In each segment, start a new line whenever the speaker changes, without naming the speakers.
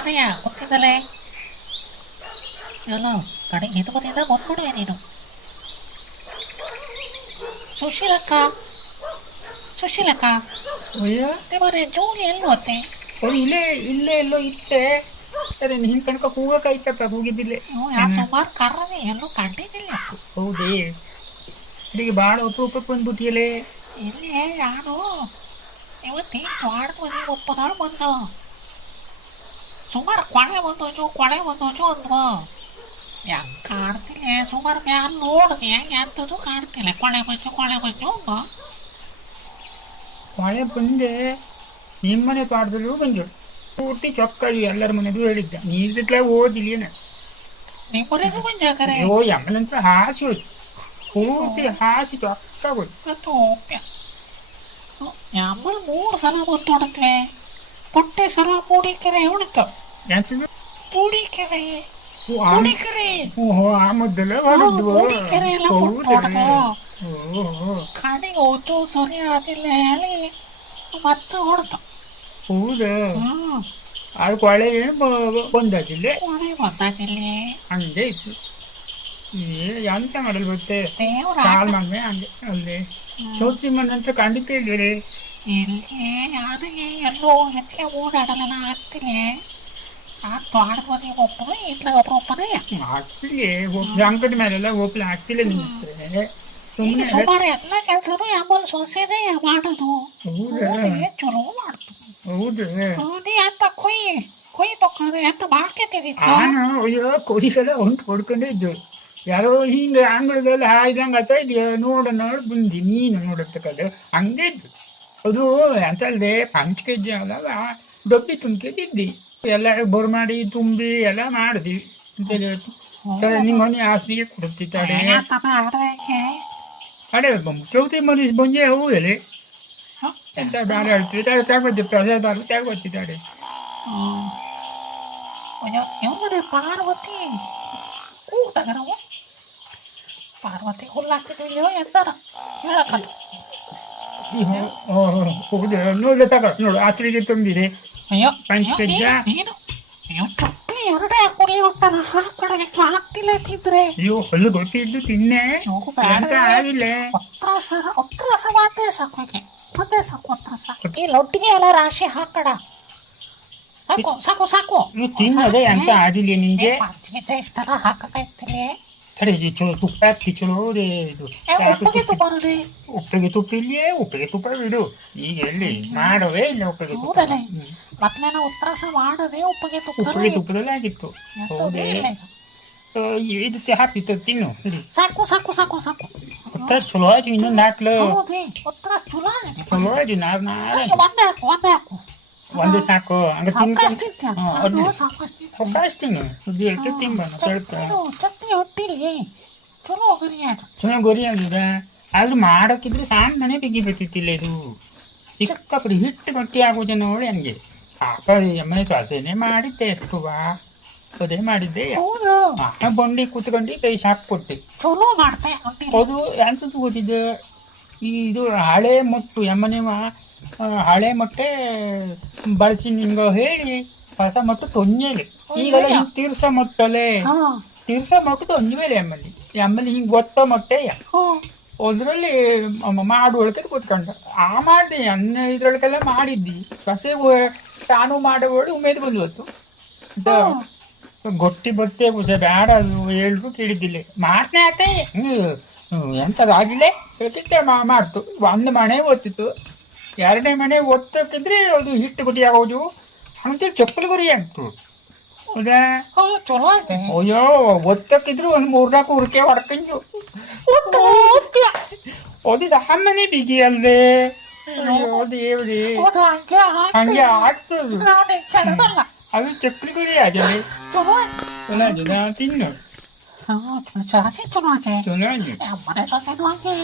ಆನೆಯ ಗೊತ್ತಿದ್ದಲೇ ಎಲ್ಲ ಕಡೆ ಹಿಂದ್ಕೋತಿಂದ ಬಂದ್ಬಿಡುವೆ ನೀನು. ಸುಶೀಲಕ್ಕ? ಸುಶೀಲಕ್ಕ?
ಅಯ್ಯ.
ಮರೆ ಜೋಲಿ ಎಲ್ಲಿ ಹೋತೆ
ಅವ್ರು ಇಲ್ಲೇ ಇಲ್ಲೇ ಎಲ್ಲೋ ಇತ್ತೆ. ಅದೇ ಹಿಂಗೆ ಕಣ್ಕ ಕೂಗಕ್ಕಾಯ್ತಪ್ಪ ಹೋಗಿದ್ದಿಲ್ಲ.
ಸುಮಾರು ಕರ್ರದೆ ಎಲ್ಲೂ ಕಂಡಿದ್ದಿಲ್ಲ.
ಹೌದೇ. ಅಡಿಗೆ ಭಾಳ ಅಪರೂಪಕ್ಕೆ ಬಂದ್ಬಿಟ್ಟಿಯಲೇ
ಇಲ್ಲೇ ನಾನು ಇವತ್ತೇನು ತ್ವಾಡ್ದ ಮನೆ ಒಪ್ಪನಾಳು ಬಂದ ಸುಮಾರು ಕೊಳೆ ಬಂದೋಚು ಕೊಳೆ ಬಂದೋಚು ಅಂದ್ವ ಹೆಂಗ್ ಕಾಣ್ತಿಲ್ಲ ಸುಮಾರು ಮ್ಯಾಲ ನೋಡ್ದೆ ಎಂಥದ್ದು ಕಾಣ್ತಿಲ್ಲ ಕೊಳೆ ಬಂಜು ಕೊಳೆ ಅಂದ
ಮಳೆ ಬಂದೆ ನಿಮ್ಮನೆ ತೋಟದಲ್ಲೂ ಬಂದು. ಪೂರ್ತಿ ಚೊಕ್ಕಾಗಿ ಎಲ್ಲರ ಮನೆದು ಹೇಳಿದ್ದ. ನೀರ್ದಿಟ್ಲೆ ಓದಿಲ್ಲೇನ
ನಿಮ್ಮನೆಗೂ ಬಂಜಾಕರೆ
ಅಯ್ಯೋ ಯಮ್ಮನಂತ ಹಾಸಿ ಹೋಯ್ತು. ಪೂರ್ತಿ ಹಾಸಿ ಚೊಕ್ಕಾಗೋಯ್ತು
ಮತ್ತು ಒಪ್ಪ್ಯ ಯಾಮಲ್ ಮೂರು പൊട്ടി സ്ഥലം ಹೊಡತ್ವೆ ಪುಟ್ಟೆ ಸಲ ಮೂಡಿಕೆರೆ ಹೊಡಿತು
ಎಂತದು?
ಮೂಡಿಕೆರೆ
ಓ, ಆ-
ಮೂಡಿಕೆರೆ
ಓಹೋ ಆ ಮುದ್ದಲ್ಲ ಹೊರದ್ವು
ಮೂಡಿಕೆರೆ ಎಲ್ಲ ಕೊಟ್ಟು ಹೊಡೆದು
ಓಹೋ
ಕಡೆಗೆ ಹೋತು ಸರಿ ಆದಿಲ್ಲ ಹೇಳಿ ಮತ್ತೆ ಹೊಡೆದು
ಹೌದಾ?
ಹ್ಮ್.
ಅದು ಕೊಳೆ ಏನು ಬಂದಾಗಿಲ್ಲ
ಕೊನೆ ಬಂದಾಗಿಲ್ಲಿ
ಹಂಗೆ ಇತ್ತು. ಏ ಎಂತ ಮಾಡಲ್ ಗೊತ್ತೇ
ದೇವ್ರ
ಕಾಲ್ ಮನೆ ಹಂಗೆ ಅಲ್ಲೇ. ಚೌತಿ ಮಣ್ಣಂತ ಖಂಡಿತ ಇದ್ದೀರಿ
ಇಲ್ಲಿ ಯಾರಿಗೆ ಎಲ್ಲೋ ಹೆಚ್ಚಿಗೆ ಓಡಾಡಲ್ಲ ಆಗ್ತಿಲ್ಲ. ಆ ತ್ವಾಡ್ದ ಮನೆ ಒಬ್ಬರು
ಆಗ್ತಿಲ್ಲ ಸಂಕಟ ಮೇಲೆಲ್ಲ ಹೋಗ್ಲಿ ಆಗ್ತಿಲ್ಲ ಹತ್ರ
ಈಗ ಸುಮಾರು ಎಲ್ಲ ಕೆಲಸನು ಯಾಮಲ್ ಸೊಸೆನೇ ಮಾಡೋದು ಚಲೋ ಮಾಡ್ತು
ಹೌದು.
ನೀ ಅಂತ ಕೊಯ್ ಕೊಯ್ ತಕೊಂಡ್ರೆ ಎಂತ ಮಾಡ್ಕೊತೀರಿ
ನಾನು ಅಯ್ಯೋ ಕೊಡಿಸಲ ಹೊಂಟು ಹೊಡ್ಕೊಂಡೇ ಇದ್ದು ಯಾರೋ ಹಿಂಗೆ ಅಂಗಳದಲ್ಲಿ ಹಾಯ್ದಂಗೆ ಆತ ಇದೆಯೋ ನೋಡ ನೋಡಿ ಬಂದಿ ನೀನು ನೋಡತ್ತಕ್ಕದು ಹಂಗೆ ಇದ್ದು ಅದು ಅಂತ ಅಲ್ಲದೆ ಪಂಚ್ ಕೆ ಜಿ ಆದಾಗ ಡಬ್ಬಿ ತುಂಬಿದ್ದಿ ಎಲ್ಲ ಬರ್ ಮಾಡಿ ತುಂಬಿ ಎಲ್ಲ ಮಾಡಿದ್ವಿ ನಿಮ್ಮ ಮನೆ ಆಸ್ತಿಗೆ ಕೊಡುತ್ತಿದ್ದಾಳೆ
ಅಂತ ಮಾಡ್ದಂಗೆ
ಅಡೆ ಚೌತಿ ಮನೀಸ್ ಬಂಜೆ ಹೌದಲ್ಲಿ ಎಂತ ಬೇಡ ಹೇಳ್ತೀವಿ ತಗೋತಿ ಪ್ರಸಾದ ತಗೋತಿದ್ದಾಳೆ
ಅಯ್ಯೋ ಇವನೇ ಪಾರ್ವತಿ ಕೂಟಗರವ ಪಾರ್ವತಿ ಹುಲ್ಲಾಕಿದ್ವಿಯೋ ಎಂದರ ಹೇಳಕಲ್ಲ
ಹೌದು ನೋಡ್ಲೆ ತಗೋ ನೋಡು ಆಚರಿಗೆ ತುಂಬಿದೆ
ಅಯ್ಯೋ
ಪಂಚಜ.
ಅಯ್ಯೋ, ನೀನು- ನೀವು ಚಪ್ಪಲಿ ಎರಡೇ ಕುಡಿ ಹೊಟ್ಟನ ಕಡೆಗೆ ಆಗ್ತಿಲ್ಲ ತಿಂದ್ರೆ
ಅಯ್ಯೋ ಹೊಲ್ಲು ಗೊತ್ತಿದ್ದು ತಿನ್ನೆ. ಆಗಿಲ್ಲ.
ಒತ್ತರಸ ಒತ್ತರಸ ಮಾತೇ ಸಾಕೋಕೆ ಮತ್ತೆ ಸಾಕು ಒತ್ತರಸ ಈ ಲೊಟ್ಟಿಗೆ ಎಲ್ಲ ರಾಶಿ ಹಾಕಡ. ಸಾಕು ಸಾಕು ಸಾಕು.
ನೀವು ತಿನ್ನೋದೇ ಆಗಿಲ್ಲ ನಿಂಗೆ?
ಪಂಚಿಗೆ ಇಷ್ಟೆಲ್ಲ
ತಡೆ ಇದು ಚಲೋ ತುಪ್ಪ ಹಾಕ್ತಿ ಚಲೋ ಇದೆ ಸಾಕು
ಉಪ್ಪಿಗೆ
ತುಪ್ಪ.
ತುಪ್ಪ ಬರೋದೆ
ಉಪ್ಪಿಗೆ ತುಪ್ಪ ಇಲ್ಲಿಯೇ ಉಪ್ಪಿಗೆ ತುಪ್ಪ ಬಿಡು ಈಗ ಎಲ್ಲಿ ಮಾಡವೇ ಇಲ್ಲ ಉಪ್ಪಿಗೆ ತುಪ್ಪ
ಹೌದಲ್ಲ?
ಹ್ಮ್.
ಮೊದ್ಲೇನ ಉತ್ತರಸ ಮಾಡದೆ ಉಪ್ಪಿಗೆ ತುಪ್ಪ
ಉಪ್ಪಿಗೆ ತುಪ್ಪದಲ್ಲಿ ಆಗಿತ್ತು ಹೌದೇ ಇದು ಹಾಕಿತ್ತು ತಿನ್ನು
ಸಾಕು ಸಾಕು ಸಾಕು ಸಾಕು
ಉತ್ತರ ಚಲೋ ಆಯ್ತು ಇನ್ನೊಂದು ಹಾಕ್ಲು
ಉತ್ತರ ಚಲೋ ಆಗಿದೆ.
ಚಲೋ ಆಯ್ತು ನಾರ್ ನಾರ
ಒಂದೇ ಹಾಕು ಒಂದೇ ಹಾಕು
ಒಂದೇ ಸಾಕು ಹಂಗ
ಸಾಕಷ್ಟು
ತಿನ್ಕೊಂಡು ಅವಕಾಶನು ಸುದ್ದಿ ಹೇಳ್ತು ತಿಂಬಣ ಸ್ವಲ್ಪ
ಚಟ್ನಿ ಹೊಟ್ಟಿಲಿ. ಚಲೋ ಗರಿ ಅದು.
ಚಲೋ ಗೊರಿ ಆಗಿದೆ ಅದು ಮಾಡೋಕ್ಕಿದ್ರೆ ಸಾಮಾನ್ಯ ಬಿಗಿ ಬರ್ತಿತ್ತಿಲ್ಲ ಇದು. ಚಿಕ್ಕಪಡಿ ಹಿಟ್ಟು ಗಟ್ಟಿ ಆಗೋದು ನೋಡಿ ಹಂಗೆ. ಪಾಪ ಎಮ್ಮನೆ ಶ್ವಾಸನೆ ಮಾಡಿದ್ದೆ ಎಷ್ಟು ಬಾ. ಅದೇ ಮಾಡಿದ್ದೆ. ಬಂಡಿ ಕೂತ್ಕೊಂಡು ಕೈ ಹಾಕ್ಕೊಟ್ಟೆ.
ಚಲೋ ಮಾಡ್ತೆ.
ಅದು ಎಂತದ್ದು ಗೊತ್ತಿದ್ದೆ? ಈ ಇದು ಹಳೆ ಮೊಟ್ಟು ಎಮ್ಮನೆ ಹಳೆ ಮೊಟ್ಟೆ ಬಳಸಿ ನಿಂಗ ಹೇಳಿ. ಹೊಸ ಮೊಟ್ಟು ತೊಂಜೇಲಿ ಈಗೆಲ್ಲ ಹಿಂಗೆ ತೀರ್ಸ ಮೊಟ್ಟಲೆ ತೀರ್ಸ ಮಟ್ಟದ ಒಂದ್ಮೇಲೆ ಎಮ್ಮಲ್ಲಿ. ಎಮ್ಮಲ್ಲಿ ಹಿಂಗ್ ಒತ್ತ ಮೊಟ್ಟೆ. ಅದ್ರಲ್ಲಿ ಮಾಡುವಳಕ್ಕೆ ಕೂತ್ಕೊಂಡ ಆ ಮಾಡಿದೆ ಅನ್ನ ಇದ್ರೊಳಗೆಲ್ಲ ಮಾಡಿದ್ದಿ. ಸಸೆ ತಾನು ಮಾಡೋಳು ಉಮೇದ್ ಬಂದ್ವತ್ತು ಗೊಟ್ಟಿ ಬರ್ತೆ ಕುಸೆ ಬೇಡ ಅದು ಹೇಳಿದ್ರು ಕೇಳಿದ್ದಿಲ್ಲ. ಮಾಡ್ತೇ ಆತ. ಎಂಥದ್ದು ಆಗಿಲ್ಲ ಹೇಳ್ತಿದ್ದೆ ಮಾ- ಮಾಡ್ತು. ಒಂದು ಮನೆ ಓದ್ತಿತ್ತು ಎರಡನೇ ಮನೆ ಒತ್ತಕ್ಕಿದ್ರೆ ಅದು ಹಿಟ್ಟು ಗುಟಿ ಆಗೋದು ಅಂತ ಚಪ್ಪಲ್ ಗುರಿ ಆಗ್ತು ಹೌದಾ
ಹೌದು ಚಲೋ ಐತೆ
ಅಯ್ಯೋ ಒತ್ತಕ್ಕಿದ್ರು ಒಂದು ಮೂರ್ನಾಲ್ಕು ಉರ್ಕೆ ಹೊಡ್ಕೊಂಡು ಅದು ಸಾಮಾನ್ಯ ಬಿಗಿ ಅಲ್ವೇ ಅಯ್ಯೋ ದೇವ್ರಿ
ಹೌದು ಹಂಗೆ
ಹಂಗೆ ಆಗ್ತದೆ
ನಾನು ಕೆಳದಲ್ಲ
ಅದು ಚಪ್ಪಲಿಗುರಿ ಆಗಲಿ
ಚಲೋ ಐತೆ
ಚೆನ್ನಾಗಿದೆ ತಿನ್ನು
ಹಾ ಜಾಸ್ತಿ ಚಲೋ ಐತೆ
ಚೆನ್ನಾಗಿ
ಮನೆ ಸೊಸೆನು ಹಂಗೆ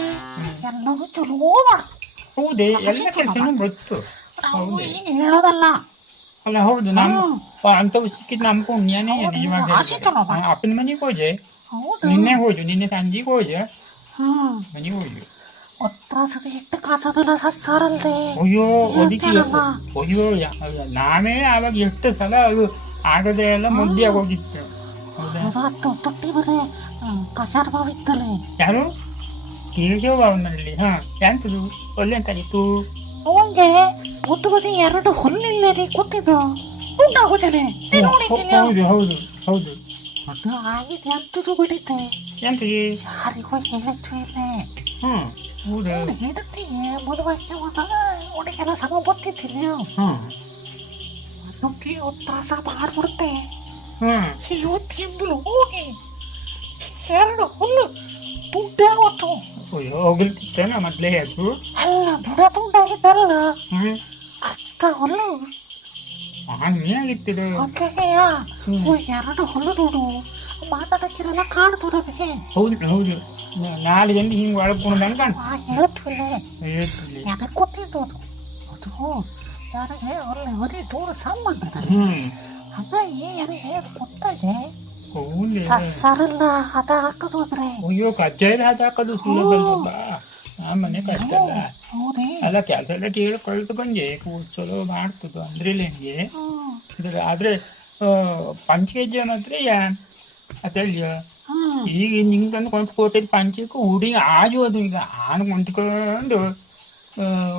ಎಲ್ಲರೂ ಚಲೋ ಮಾಡ್ತು
ಹೌದೇ ಎಲ್ಲ ಕೆಲಸನೂ ಗೊತ್ತು
ನಾವು
ಹೌದು.
ಈಗ ಹೇಳೋದಲ್ಲ
ಅಲ್ಲ ಹೌದು ನಮ್ಮ ಅಂಥವು ಸಿಕ್ಕಿದ್
ಹೌದು, ಮಾಡು.
ಅಪ್ಪನ ಮನೆಗೆ ಹೋಜೆ
ಹೌದು.
ನಿನ್ನೆ ಹೋಜು ನಿನ್ನೆ ಸಂಜೆಗೆ
ಹಾ.
ಮನೆಗೆ ಹೋಜು
ಒತ್ತರ ಸತಿ ಇಟ್ಟು ಕಾಸೋದಿಲ್ಲ ಸಸ್ಸಾರಲ್ದೆ.
ಅಯ್ಯೋ ಅದಕ್ಕೆ. ಅಯ್ಯೋ ನಾವೇ ಆವಾಗ ಎಷ್ಟು ಸಲ ಅದು ಆಗದೆ ಎಲ್ಲ ಮುದ್ದೆ ಹೋಗಿತ್ತು. ಹೌದಾ?
ಅದು ತೊಟ್ಟಿ ಬರೀ ಕಸಾರ ಬಾವಿ ಇತ್ತಲೆ
ಯಾರು? ಕೇಶವ ಅವನಲ್ಲಿ ಹಾ ಎಂತದು ಒಳ್ಳೆ ಅಂತಾಗಿತ್ತು
ಅವಂಗೆ ಬದಿ ಎರಡು ಹುಲ್ಲಿಲ್ಲ ರೀ ಕೂತಿದ್ದು ಊಟ ಹೋಗ್ತಾನೆ
ಹೌದು ಹೌದು ಹೌದು
ಅದು ಆಗಿದೆ ಅಂತದು ಬಿಡಿದ್ದೆ
ಎಂತ
ಯಾರಿಗೂ ಹೇಳಿತ್ತು ಇಲ್ಲ.
ಹ್ಮ್ ಹೌದು?
ಹೋದಾಗ ಅವನಿಗೆಲ್ಲ ಸಮ ಬರ್ತಿದ್ದೀನಿ ನುಗ್ಗಿ ಒತ್ತಾಸ ಮಾಡ್ಬಿಡುತ್ತೆ.
ಹ್ಮ್
ಇವತ್ತಿಂದಲೂ ಹೋಗಿ ಎರಡು ಹುಲ್ಲು ದುಡ್ಡಾವತ್ತು
ಅಯ್ಯೋ ಹೋಗ್ಲಿತ್ತೇನ ಮೊದ್ಲೇ ಅದು?
ಅಲ್ಲ ಬುಡ ತುಂಡಾಗಿದ್ದಲ್ಲ
ಹ್ಞೂ
ಅತ್ತ ಹುಲ್ಲು.
ಆಗಿತ್ತಿಡು
ಹಂಗೆಯ
ಹ್ಮ್.
ಎರಡು ಹುಲ್ಲು ನೋಡು. ಮಾತಾಡಕ್ಕಿರಲ್ಲ ಕಾಣ್ತು ನಮಗೆ
ಹೌದು ಹೌದು. ನಾಳೆ ಎಲ್ಲಿ ಹಿಂಗೆ
ಆ ಹೇಳ್ತೀವಿ
ಕಾಣ್ತದೆ
ನನಗೆ ಗೊತ್ತಿದ್ದು ಅದು? ಅದು ನನಗೆ ಅಲ್ಲಿ ಹೊರಿ ದೂರ ಸಂಬಂಧ. ನನಗೆ ಹಾಗಾಗಿ ನನಗೆ ಗೊತ್ತಾಗೆ ಸರಲ್ಲ ಅದ ಹಾಕೋದು ಅಂದ್ರೆ
ಅಯ್ಯೋ ಕಜ್ಜಾಯದ ಹದ ಹಾಕೋದು ಸುಲಭ ಆ ಮನೆ ಕಷ್ಟ ಅಲ್ಲ
ಹೌದೇ
ಅಲ್ಲ ಕೆಲಸ ಎಲ್ಲ ಕೇಳಿ ಕಳ್ತಕೊಂಡೆ ಚಲೋ ಮಾಡ್ತದ ಅಂದ್ರೆ ಹೆಂಗೆ ಇದ್ರ ಆದ್ರೆ ಪಂಚಕೆಜ್ಜೆ ಮಾತ್ರ
ಹ್ಮ್
ಈಗ ನಿಂಗೆ ತಂದು ಕೊಂಡು ಕೊಟ್ಟಿದ್ದು ಪಂಚಕ್ಕೆ ಹುಡಿ ಆಜು ಅದು ಈಗ ಆನ್ ಕುಂತ್ಕೊಂಡು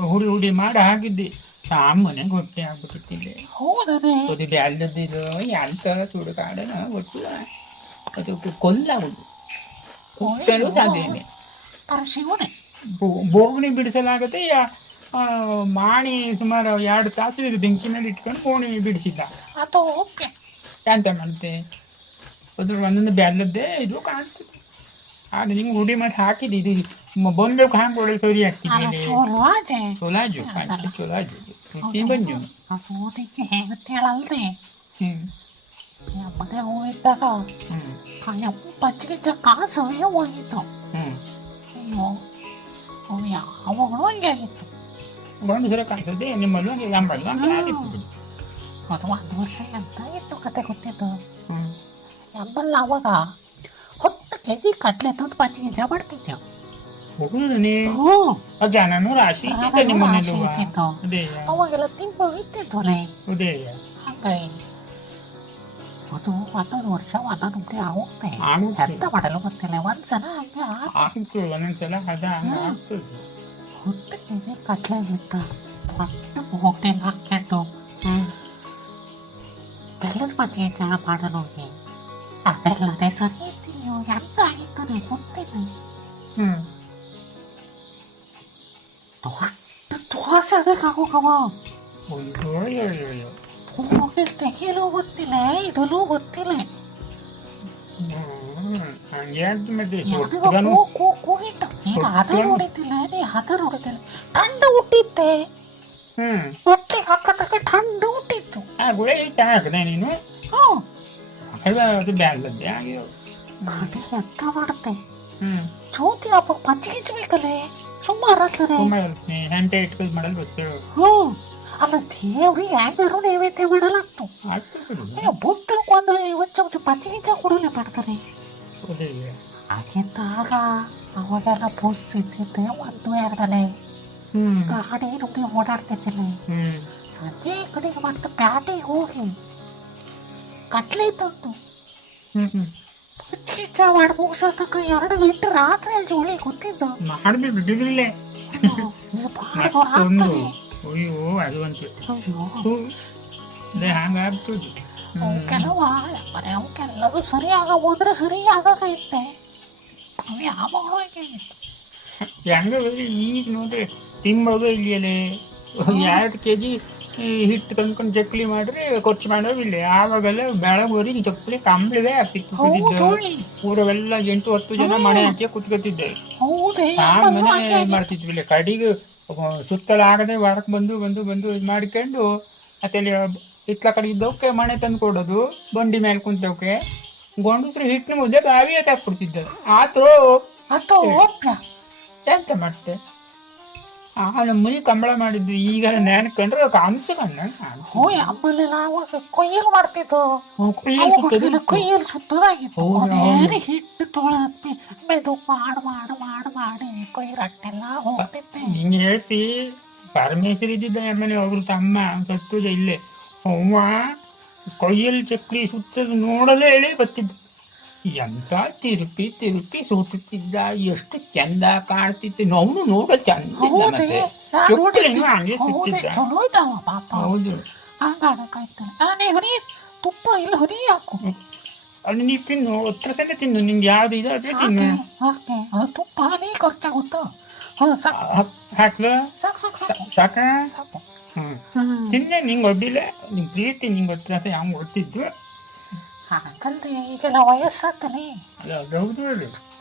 ಹುಡಿ ಹುಡಿ ಮಾಡಿ ಹಾಕಿದ್ದೆ ಸಾಮಾನ್ಯ ಗೊಟ್ಟೆ ಆಗ್ಬಿಟ್ಟಿದ್ದೆ
ಹೌದನೆ
ಅದು ಬ್ಯಾಲ್ದದ್ದು ಎಂತ ಸುಡುಗಾಡನ ಗೊತ್ತಿಲ್ಲ ಅದು ಕೊಲ್ಲಾಗುದು ಕೊಲ್ಲಲು ಸಾಧ್ಯನೇ
ಪರಶಿವನೇ.
ಬೋ- ಬೋಗಣಿ ಬಿಡಿಸಲಾಗತ್ತೆ ಯಾ- ಆ, ಮಾಣಿ ಸುಮಾರು ಎರಡು ತಾಸು ಇದು ಬೆಂಕಿ ಮೇಲೆ ಇಟ್ಕೊಂಡು ಬೋಣಿ ಬಿಡಿಸಿದ್ದ.
ಅದು ಓಕೆ.
ಎಂತ ಮಾಡುತ್ತೆ? ಅದ್ರ ಒಂದೊಂದು ಬ್ಯಾಲದ್ದೇ ಇದು ಕಾಣ್ತದೆ. ಆಗ ನಿಂಗೆ ರೂಢಿ ಮಾಡಿ ಹಾಕಿದ್ದು ಇದು ಮ- ಬಂದ್ಬೇಕು ಹಂಗೆ ಒಳ್ಳೆ ಸರಿ
ಅಲ್ಲ
ಆಗ್ತಿದೆ
ಚೋಲು ಆಜೆ
ಚೊಲಾಜು ಕಾಣ್ತದೆ ಚೊಲಾಜು ರುಚಿ ಬಂಜು
ಅದು ಓದಿಕ್ಕೆ ಹೇಗತ್ತೇಳಲ್ರಿ
ಹ್ಮ್
ಮನೆ ಹೋಗಿದ್ದಾಗ
ಹ್ಮ್
ಕಾಯ ಪಚ್ಚಿಗೆ ಕಾಸು ಹೋಗಿತ್ತು ಅಯ್ಯೋ ಅವು ಯಾವಾಗಲೂ ಹಂಗೆ ಆಗಿತ್ತು
ಒಂದು ಸಲ ಕಾಣ್ತದೆ ನಿಮ್ಮಲ್ಲೂ ಹಂಗೆ ನಮ್ಮಲ್ಲೂ ಹಂಗೆ ಆಗಿತ್ತು.
ಅದು ಒಂದು ವರ್ಷ ಎಂತ ಇತ್ತು ಕತೆ ಗೊತ್ತಿತ್ತು
ಹ್ಮ್
ಎಂಬಲ್ಲ ಅವಾಗ ಹತ್ತು ಕೆ ಜಿ ಕಡ್ಲೆ ತಂದು ಪಚ್ಚಿಗೆ ಜ ಮಾಡ್ತಿದ್ದೆವು
ಹೌದು ನೀ
ಹ್ಞೂ
ಅಜ್ಜ ನಾನು ರಾಶಿ ಇದ್ದಿದ್ದೆ ನಿಮ್ಮ
ರಾಶಿ
ಮನೇಲಿ
ಇದ್ದಿತ್ತು.
ಅದೇ
ಅವಾಗೆಲ್ಲ ತಿಂಬ ಇತ್ತಿದ್ವಲೆ
ಅದೇ
ಹಂಗಾಗಿ ಅದು ಒಂದೊಂದು ವರ್ಷ ಒಂದೊಂದು ಉಂಡೆ ಆಗುತ್ತೆ
ಆಗುತ್ತೆ
ಎಂತ ಮಾಡಲು ಗೊತ್ತಿಲ್ಲ ಒಂದ್ಸಲ ಹಂಗೆ ಆತು.
ಆಗ್ತು ಒಂದೊಂದ್ಸಲ ಅದ ಹಂಗೆ ಆಗ್ತದೆ
ಹತ್ತು ಕೆ ಜಿ ಕಡ್ಲೆ ಹಿಟ್ಟು ದೊಡ್ಡ ಹೋಗ್ತೇನೆ ಹಾಕ್ಕೊಂಡು
ಹ್ಮ್
ಬೆಲ್ಲದ ಮಜ್ಜಿಗೆ ಚಹಾ ಮಾಡಲು ಹೋಗಿ ಅದೆಲ್ಲನೇ ಸರಿ ಇರ್ತಿಲ್ಲ ಎಂತ ಆಗಿತ್ತು ಗೊತ್ತಿಲ್ಲ
ಹ್ಮ್
ದೊಡ್ಡ ದೋಸೆ ಅದಕ್ಕೆ ಹೋಗವ
ಅಯ್ಯೋ ಅಯ್ಯೋ ಅಯ್ಯೋ
ಹೋಗಿ ತೆಗಿಯಲು ಗೊತ್ತಿಲ್ಲ ಇದೂ ಗೊತ್ತಿಲ್ಲ
ಹಂಗೆ
ಕೂಗಿಟ್ಟ ನೀನು ಅದ
ಹೊಟ್ಟೆನು-
ನೀ ಅದ ನೋಡಿದ್ದಿಲ್ಲ ಥಂಡ ಹುಟ್ಟಿತ್ತೆ ಹೊಟ್ಟೆ ಹಾಕತಕ್ಕ ಥಂಡ ಹುಟ್ಟಿತ್ತು
ಆ ಗುಳೆ ಇಟ್ಟು ಹಾಕದೆ ನೀನು ಅದು ಬ್ಯಾಲ್ದದ್ದೆ ಆಗಿರೋ
ಮಾಡಿ ಎಂತ ಮಾಡುತ್ತೆ ಜ್ಯೋತಿ ಹಬ್ಬ ಪಂಚಿಗಿಚ್ಚಬೇಕಲ್ಲೇ ಸುಮಾರು ಅಲ್ಲರೆ
ಸುಮ್ಮನೆ ಇರ್ತೀನಿ ಹೆಂಟೆ ಇಟ್ಕೊಂಡು ಮಾಡಲು ಗೊತ್ತೇಳು
ಹ್ಞೂ ಅಲ್ಲ ದೇವ್ರಿ ಯಾವ್ದಾರು ನೈವೇದ್ಯ ಮಾಡಲಾಗ್ತು. ಬುಟ್ಟಕ್ಕೆ ಒಂದು ಐವತ್ತು ಚಮಚ ಪಂಚಿಗಿಚ್ಚ ಕೊಡಲೇ ಮಾಡ್ತಾರೆ. ಆಗಿದ್ದಾಗ ಅವಾಗೆಲ್ಲ ಬಸ್ ಇದ್ದಿದ್ದೆ ಒಂದು ಎರಡಲೆ ಗಾಡಿ ನುಡಿ ಓಡಾಡ್ತಿದ್ದಿಲ್ಲ. ಸಂಜೆ ಕಡೆಗೆ ಮತ್ತೆ ಪ್ಯಾಟೆಗೆ ಹೋಗಿ ಕಟ್ಲೆ ತಂದು ಮಾಡಿ ಮುಗಿಸೋತಕ್ಕ ಎರಡು ಗಂಟೆ ರಾತ್ರಿ ಜೋಳಿ ಗೊತ್ತಿದ್ದು.
ಮಾಡಿದ್ರೆ ಬಿಟ್ಟಿದ್ರಿಲ್ಲೇ ಮತ್ತೊಂದು ಅಯ್ಯೋ ಅದು ಅಂತ ಅದೇ ಹಂಗಾಗ್ತದೆ.
ಅವಕ್ಕೆಲ್ಲವ ಬರೀ ಅವಕ್ಕೆಲ್ಲರೂ ಸರಿ ಆಗ ಹೋದ್ರೆ ಸರಿ ಆಗೈತೆ ಅವು ಯಾವ ಹಂಗೆ?
ಈಗ ನೋಡ್ರಿ ತಿಂಬದು ಇಲ್ಲಿ ಎರಡು ಕೆ ಜಿ ಹಿಟ್ಟು ತಂದ್ಕೊಂಡು ಚಕ್ಲಿ ಮಾಡ್ರಿ ಖರ್ಚು ಮಾಡೋದು ಇಲ್ಲಿ. ಆವಾಗೆಲ್ಲ ಬೆಳಗೋರಿ ಚಕ್ಲಿ ಕಂಬ್ಳಿವೆ ಆಗ್ತಿತ್ತು. ಊರವೆಲ್ಲ ಎಂಟು ಹತ್ತು ಜನ. ಮನೆ ಹಾಕಿ ಕುತ್ಕೊತಿದ್ದೆ. ಮಾಡ್ತಿದ್ವಿ ಇಲ್ಲಿ. ಕಡಿಗೆ ಸುತ್ತಲ ಆಗದೆ ವಾರಕ್ಕೆ ಬಂದು ಬಂದು ಬಂದು ಇದು ಮಾಡ್ಕೊಂಡು ಮತ್ತೆ ಇತ್ಲ ಕಡೆ ಇದ್ದವಕ್ಕೆ ಮನೆ ತಂದು ಕೊಡೋದು ಬಂಡಿ ಮೇಲೆ ಕುಂತವಕ್ಕೆ ಗಂಡಸ್ರು ಹಿಟ್ಟಿನ ಮುದ್ದೆ ಬಾವಿ ಹಾಕ್ಬಿಡ್ತಿದ್ದ
ಒಪ್ಪ
ಎಂತ ಮಾಡ್ತೆ? ಆ ನಮ್ಮನಿ ಕಂಬಳ ಮಾಡಿದ್ವಿ ಈಗ ನೆನ್ಕೊಂಡ್ರೆ ಕಾಣಿಸ್ ಕಣ್ಣ.
ಹೋ ನಾವು ಕೊಯ್ಯಲ್ ಮಾಡ್ತಿದ್ದು ಕೊಯ್ಯಲ್ ಸುತ್ತದಾಗಿತ್ತು. ಹಿಟ್ಟು ತೊಳತ್ತಿ ಮೆದು ಮಾಡಿ ಮಾಡಿ ಮಾಡಿ ಮಾಡಿ ಕೊಯ್ಯ ರಟ್ಟೆಲ್ಲ ಹೋಗ್ತಿತ್ತೆ.
ಹಿಂಗೆ ಹೇಳ್ತಿ ಪರಮೇಶ್ವರ್ ಇದ್ದಿದ್ದ ಆಮೇಲೆ ಒಬ್ರು ತಮ್ಮ ಸತ್ತು ಇಲ್ಲೇ. ಅವ್ವ ಕೊಯ್ಯಲ್ ಚಕ್ರಿ ಸುತ್ತದ ನೋಡಲೇ ಹೇಳಿ ಬರ್ತಿದ್ದ. ಎಂತ ತಿರುಪಿ ತಿರುಪಿ ಸುತ್ತುತ್ತಿದ್ದ ಎಷ್ಟು ಚಂದ ಕಾಣ್ತಿತ್ತು. ನಾವು ನೋಡ ಚಂದ
ಹೌದೇ ತುಪ್ಪ ಇಲ್ಲ ಹೊರಿ ಹಾಕು.
ಅದು ನೀ ತಿನ್ನು ಹತ್ರ ಸಲ ತಿನ್ನು ನಿಂಗೆ ಯಾವ್ದು ಇದೆ ಅದೇ ತಿನ್ನು.
ತುಪ್ಪ ನೀ ಖರ್ಚಾಗುತ್ತೋ
ಹಾಕ್ಲಾ?
ಸಾಕು
ತಿನ್ನೆ ನಿಂಗೆ ಒಡ್ಡಿಲ್ಲ ನಿಂಗೆ ಪ್ರೀತಿ ನಿಂಗೆ ಹತ್ರ ಸಹ ಹಂಗೆ
ಈಗ ಈಗೆಲ್ಲ ವಯಸ್ಸಾಗ್ತಾನೆ
ಅದು ಅದು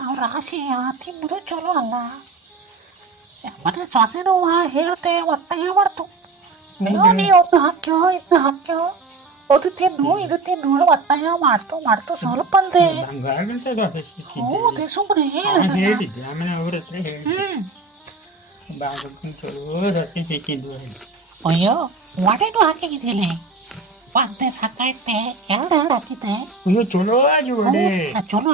ಅವ್ರ ರಾಶಿ ತಿನ್ನುದು ಚಲೋ ಅಲ್ಲ. ಮನೆ ಶ್ವಾಸ ನೋವು ಹೇಳ್ತೆ ಒತ್ತಾಯ ಮಾಡ್ತು. ನೀ ಒಂದು ಹಾಕ್ಯೋ ಇದನ್ನ ಹಾಕ್ಯೋ ಅದು ತಿನ್ನು ಇದು ತಿನ್ನು ಒತ್ತಾಯ ಮಾಡ್ತು ಮಾಡ್ತು ಸ್ವಲ್ಪ
ಸಿಕ್ಕಿದ್ದೆ.
ಹೌದೇ ಸುಮ್ಮನೆ
ಹೇಳಿದ್ದೆ ಆಮೇಲೆ ಅವ್ರ ಹತ್ರ ಹೇಳಿದ್ದೆ. ಚಲೋ
ಅಯ್ಯೋ ವಡೆನೂ ಹಾಕಿದ್ದಿಲ್ಲ ಒಂದೇ ಸಾಕೈತೆ ಎರಡು ಎರಡು
ಅಯ್ಯೋ ಚಲೋ ಆಜು
ಹೌದಾ? ಚಲೋ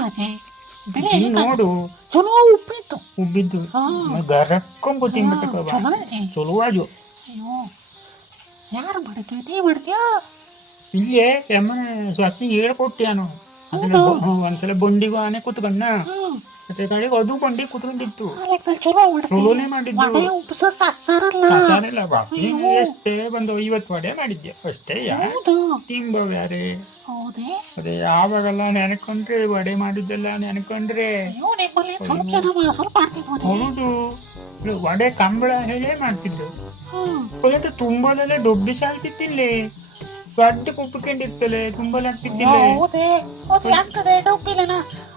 ಬೆಲೆ
ತಿಂದು
ಈಗ
ನೋಡು.
ಚಲೋ ಉಪ್ಪಿತ್ತು.
ಉಬ್ಬಿದ್ದು
ಹಾ.
ಗರಕ್ಕೊಂಬು ತಿನ್ಬಿಟ್ಟು
ಹಾ, ಚಲೋ
ಆಜು
ಅಯ್ಯೋ ಯಾರು ಮಾಡಿದ್ವಿ ನೀ ಮಾಡ್ತೀಯಾ?
ಇಲ್ಲೇ ಯಮ್ಮನ ಅದನ್ನ
ಹೌದಾ?
ಬೊ- ಹ್ಮ್, ಒಂದ್ಸಲ ಬೊಂಡಿಗೂ ಆನೆ ಕೂತ್ಕೊಂಡ
ಹ್ಮ್.
ಮತ್ತೆ ಕಡೆಗೆ ಅದು ಬಂಡಿ ಕುತ್ಕೊಂಡಿತ್ತು ಚಲೋನೆ ಮಾಡಿದ್ದು. ಬಾಕಿ. ಎಷ್ಟೇ ಒಂದು ಐವತ್ತು ವಡೆ ಮಾಡಿದ್ದೆ. ಅಷ್ಟೇ ತಿಂಬ ಬೇರೆ
ಹೌದೇ?
ಅದೇ ಯಾವಾಗೆಲ್ಲ ನೆನ್ಕೊಂಡ್ರೆ ವಡೆ ಮಾಡಿದ್ದೆಲ್ಲ ನೆನ್ಕೊಂಡ್ರೆ. ಹೌದು. ವಡೆ ಕಂಬಳ ಹೇಳೇ ಮಾಡ್ತಿದ್ದು?
ಹ್ಮ್.
ಅದಂತ ತುಂಬಲೆಲ್ಲ ಡೊಬ್ಬಿ ತುಂಬಾ ಗಡ್ಡೆ ತುಂಬಲಾಗ್ತಿತ್ತಿಲ್ಲ
ಹೌದೇ ಅದು ಎಂತದೆ ಡೊಬ್ಬಿಲೆನ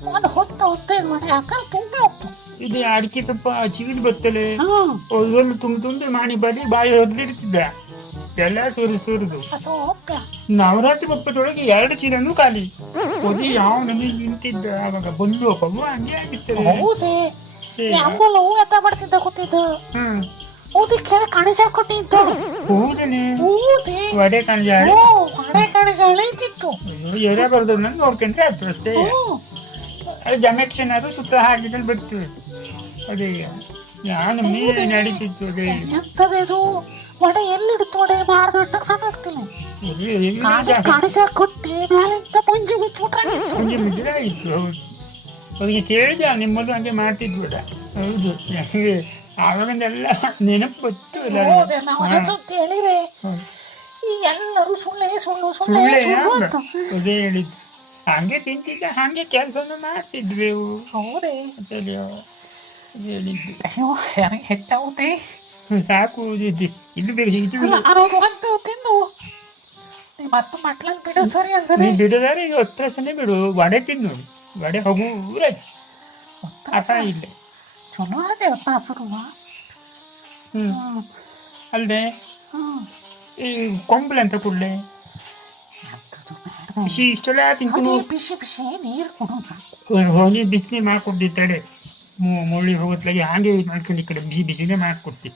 ಒಂದು ಹೊತ್ತು ಹೊತ್ತೆ ವಡೆ ಹಾಕ ತುಂಬಿ ಹೋಗ್ತು
ಇದು ಅಡಿಕೆ ತಪ್ಪ ಚಿವಿಲ್
ಹ್ಮ್
ಅದನ್ನು ತುಂಬ ತುಂಬಿ ಮಾಡಿ ಬರಿ ಬಾಯಿ ಹೊದ್ಲಿಡ್ತಿದ್ದ ಎಲ್ಲ ಸುರಿದು ಸುರಿದು. ನವರಾತ್ರಿ ಬಪ್ಪದೊಳಗೆ ಎರಡು ಚೀಲನೂ ಖಾಲಿ. ಒದಿ ಯಾವ ನಮಗೆ ನಿಂತಿದ್ದ ಅವಾಗ ಬಂದು ಹಬ್ಬ ಹಂಗೆ ಆಗಿರ್ತದೆ
ಹೌದೇ. ಅಮ್ಮಲ್ಲ ಹೂ ಎತ್ತ ಮಾಡ್ತಿದ್ದ ಕೊಟ್ಟಿದ್ದು
ಹ್ಮ್.
ಹೌದು ಕೆಳ ಕಣಜ ಕೊಟ್ಟಿದ್ದ
ಹೌದನೆ.
ಓದಿ
ವಡೆ ಕಣಜ
ಓ ಕಡೆ ಕಣಜ ಅಳೈತಿತ್ತು
ಎರೆ ಬರ್ದನ್ನ ನೋಡ್ಕೊಂಡ್ರೆ ಅದು ಅಷ್ಟೇ. ಜಮೆಕ್ಷನ್ ಅದು ಸುತ್ತ ಹಾಕಿದಲ್ಲಿ ಬಿಡ್ತೀವಿ. ಅದೇ ನಾನು ನಮ್ಗೆ ನಡೀತಿತ್ತು ಅದೇ.
ಎಂಥದ್ದು ವಡೆ ಎಲ್ಲಿಡ್ತು? ವಡೆ ಮಾಡ್ದೊಟ್ಟಾಗ ಸಾಕಾಗ್ತಿಲ್ಲ ಕಣಜ ಕೊಟ್ಟಿ ಮೇಲಿಂದ ಪಂಜಿ ಬಿಟ್ಬಿಟ್ರೆ
ಪಂಜಿ ಮಿದ್ರೆ ಆಯ್ತು ಹೌದು. ಅದಕ್ಕೆ ಕೇಳಿದೆ ನಿಮ್ಮದು ಹಂಗೆ ಮಾಡ್ತಿದ್ಬಿಡ ಹೌದು. ಆವಾಗಿಂದೆಲ್ಲ ನೆನಪು ಎಲ್ಲ
ಹೌದೇ ನಾವು ಹೇಳಿದ್ರೆ ಈ ಎಲ್ಲರೂ ಸುಳ್ಳೆ ಸುಳ್ಳು ಸುಳ್ಳೆ
ಸುಳ್ಳೆ?
ಅಂತ.
ಅದೇ ಹೇಳಿದ್ದು. ಹಂಗೆ ತಿಂತಿದ್ದ ಹಂಗೆ ಕೆಲಸನೂ ಮಾಡ್ತಿದ್ವಿ
ಹೌದೇ.
ಅಂತೇಳಿ ಹೇಳಿದ್ದು.
ಅಯ್ಯೋ ನನಗೆ ಹೆಚ್ಚಾಗುತ್ತೆ.
ಸಾಕು ಇದು ಇದು ಬೇಕು ಇದು
ಅರೋದು ಒಂದು ತಿನ್ನು. ನೀ ಮತ್ತೆ ಮಟ್ಲಲ್ಲಿ ಬಿಡು ಸರಿ ಅಂದರೆ.
ನೀ ಬಿಡದಾರೆ ಈಗ ಹತ್ರ ಸಲ ಬಿಡು ವಡೆ ತಿನ್ನು. ವಡೆ ಹೋಗು ಅಸ ಇಲ್ಲ.
ಚಲೋ ಆಜೆ ಒತ್ತಾಸರುವ
ಹ್ಞೂ ಅಲ್ಲದೆ ಈ ಕೊಂಬಲ್ ಅಂತ ಕೂಡಲೆ ಬಿಸಿ ಇಷ್ಟೆಲ್ಲ ತಿನ್ಕೊಂಡು
ಹಾಗೆ ಬಿಸಿ ಬಿಸಿ ನೀರು ಕೊಡೋದು
ಹೋಗಿ ಬಿಸಿ ಮಾಡ್ಕೊಡ್ತಿದ್ದಾಳೆ ಮುಳ್ಳಿ ಹೋಗತ್ಲಾಗೆ ಹಾಗೆ ಮಾಡ್ಕೊಂಡು ಈ ಕಡೆ ಬಿಸಿ ಬಿಸಿನೇ ಮಾಡ್ಕೊಡ್ತಿ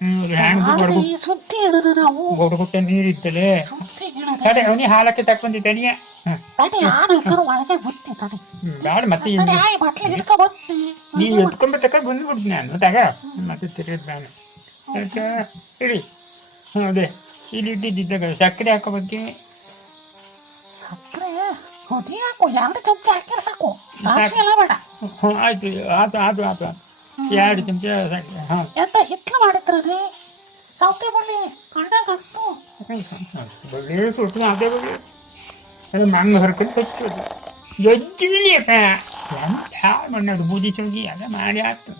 ಹೇಳೋಣ ನಾವು.
ಹೊಡ್ಕೊಟ್ಟ ನೀರು ಇತ್ತಲೆ
ಸುದ್ದಿ ಹೇಳೋಣ
ತಡೆ ಅವನಿ ಹಾಲಕ್ಕೆ ತಕ್ಕೊಂಡಿ ತಡಿಯ. ಹ್ಮ್.
ತಡಿ ಆನ ಹಾಕೋರು ಒಳಗೆ ಬತ್ತಿ ತಡಿ.
ಹ್ಮ್, ಮತ್ತೆ
ತಡಿ ಆಯ್ ಬಟ್ಲೆ ಹಿಡ್ಕೊ ಬತ್ತಿ.
ನೀ ಎತ್ಕೊಂಡ್ ತಕ್ಕ ಬಂದ್ಬಿಡ್ತು ನಾನು ತಗ. ಮತ್ತೆ ತಿರುಗಿದ್ ನಾನು ಅದಕ್ಕೆ ಹೇಳಿ ಹ್ಞೂ ಅದೇ. ಇಲ್ಲಿ ಇಟ್ಟಿದ್ದಾಗ ಸಕ್ಕರೆ ಹಾಕೋ ಬಗ್ಗೆ.
ಸಕ್ಕರೆ? ಹೊದಿ ಹಾಕು ಎರಡು ಚಮಚ ಹಾಕಿರ ಸಾಕು. ಎಲ್ಲ ಬೇಡ.
ಆಯ್ತು ಆತು ಆತು ಆತು ಎರಡು ಚಮಚ ಸಕ್ಕರೆ ಹಾಂ.
ಎಂತ ಹಿತ್ಲು ಮಾಡಿದ್ರಿ ಸೌತೆ ಬಳ್ಳಿ ಕಂಡಾಗ ಆಗ್ತು.
ಬಗೆ ಸುಟ್ಟು ಅದೇ ಬಗೆ ಅದು ಮಣ್ಣು ಹರ್ಕೊಂಡು ಸ್ವಚ್ಛದು ಎಜ್ಜಿಲಿಯಪ್ಪ ಎಂತ ಮಣ್ಣದು ಬೂದಿ ಚುಂಗಿ ಅದ ಮಾಡಿ ಆಯ್ತು